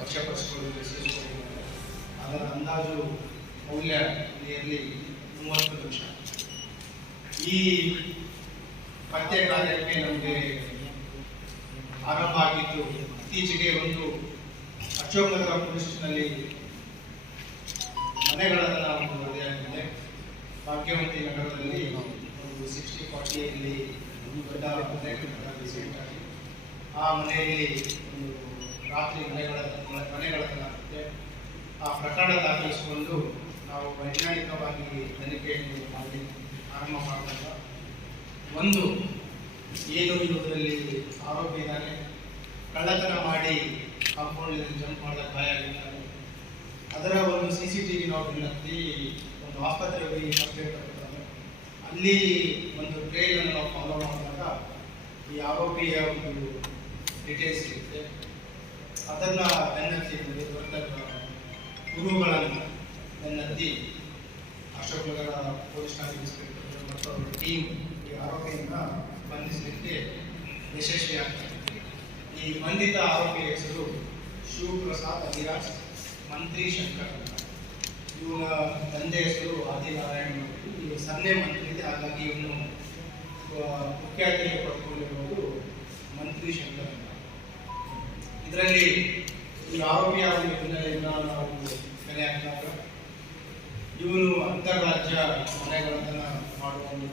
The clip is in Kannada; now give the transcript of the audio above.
ವಶಪಡಿಸಿಕೊಳ್ಳಲು ಅದರ ಅಂದಾಜು ಮೌಲ್ಯ ನಿಯರ್ಲಿ 30 ಲಕ್ಷ. ಈ ಪತ್ತೆ ಕಾರ್ಯಕ್ಕೆ ನಮಗೆ ಆರಂಭ ಆಗಿದ್ದು ಇತ್ತೀಚೆಗೆ ಒಂದು ಅಶೋಕ್ ನಗರ ಪೊಲೀಸ್ನಲ್ಲಿ ಮನೆಗಳನ್ನು ಒಂದು ವರದಿಯಾಗಿದೆ. ಭಾಗ್ಯವಂತಿ ನಗರದಲ್ಲಿ ಒಂದು 60-40 ಇಲ್ಲಿ ದೊಡ್ಡ ಮನೆ ಆ ಮನೆಯಲ್ಲಿ ಒಂದು ರಾತ್ರಿ ಮನೆಗಳನ್ನಾಗುತ್ತೆ. ಆ ಪ್ರಕರಣ ದಾಖಲಿಸಿಕೊಂಡು ನಾವು ವೈಜ್ಞಾನಿಕವಾಗಿ ತನಿಖೆಯನ್ನು ಮಾಡಿ ಆರಂಭ ಮಾಡಿದಾಗ ಒಂದು ಏನು ಇದರಲ್ಲಿ ಆರೋಪಿ ಇದ್ದಾನೆ, ಕಳ್ಳತನ ಮಾಡಿ ಕಾಂಪೌಂಡ್ ಜಂಪ್ ಮಾಡಿದ ಗಾಯ ಆಗಿದ್ದಾನೆ. ಅದರ ಒಂದು CCTV ನಾವು ಬೆನ್ನತ್ತಿ ಒಂದು ಆಸ್ಪತ್ರೆಗೆ ತರಬೇಕಾಗುತ್ತದೆ. ಅಲ್ಲಿ ಒಂದು ಟ್ರೈಲನ್ನು ನಾವು ಫಾಲೋ ಮಾಡಿದಾಗ ಈ ಆರೋಪಿಯ ಒಂದು ಡೀಟೇಲ್ಸ್ ಇರುತ್ತೆ. ಅದನ್ನು ಬೆನ್ನತ್ತಿ ಗುರುಗಳನ್ನು ಬೆನ್ನತ್ತಿ ಅಶೋಕ್ ನಗರ ಪೊಲೀಸ್ ಠಾಣೆ ಇನ್ಸ್ಪೆಕ್ಟರ್ ಮತ್ತು ಅವರ ಟೀಮ್ ಈ ಆರೋಪಿಯನ್ನು ಬಂಧಿಸಲಿಕ್ಕೆ ಯಶಸ್ವಿಯಾಗ್ತದೆ. ಈ ಬಂಧಿತ ಆರೋಪಿಯ ಹೆಸರು ಶಿವಪ್ರಸಾದ್ ಅಧಿರಾಜ್, ಮಂತ್ರಿ ಶಂಕರ್ ಅಂತ. ಇವನ ತಂದೆ ಹೆಸರು ಆದಿನಾರಾಯಣ. ಇವರು ಸನ್ನೆ ಮಂತ್ರಿ ಇದೆ, ಹಾಗಾಗಿ ಇವನು ಮುಖ್ಯಾತಿಗೆ ಪಡ್ಕೊಂಡಿರುವುದು ಮಂತ್ರಿ ಶಂಕರ್ ಅಂತ. ಇದರಲ್ಲಿ ಈ ಆರೋಪಿಯ ಒಂದು ಹಿನ್ನೆಲೆಯಿಂದ ನಾವು ಕಲೆ ಹಾಕಿದಾಗ ಇವನು ಅಂತಾರಾಜ್ಯ ಮನೆಗಳನ್ನು ಮಾಡುವ ಒಂದು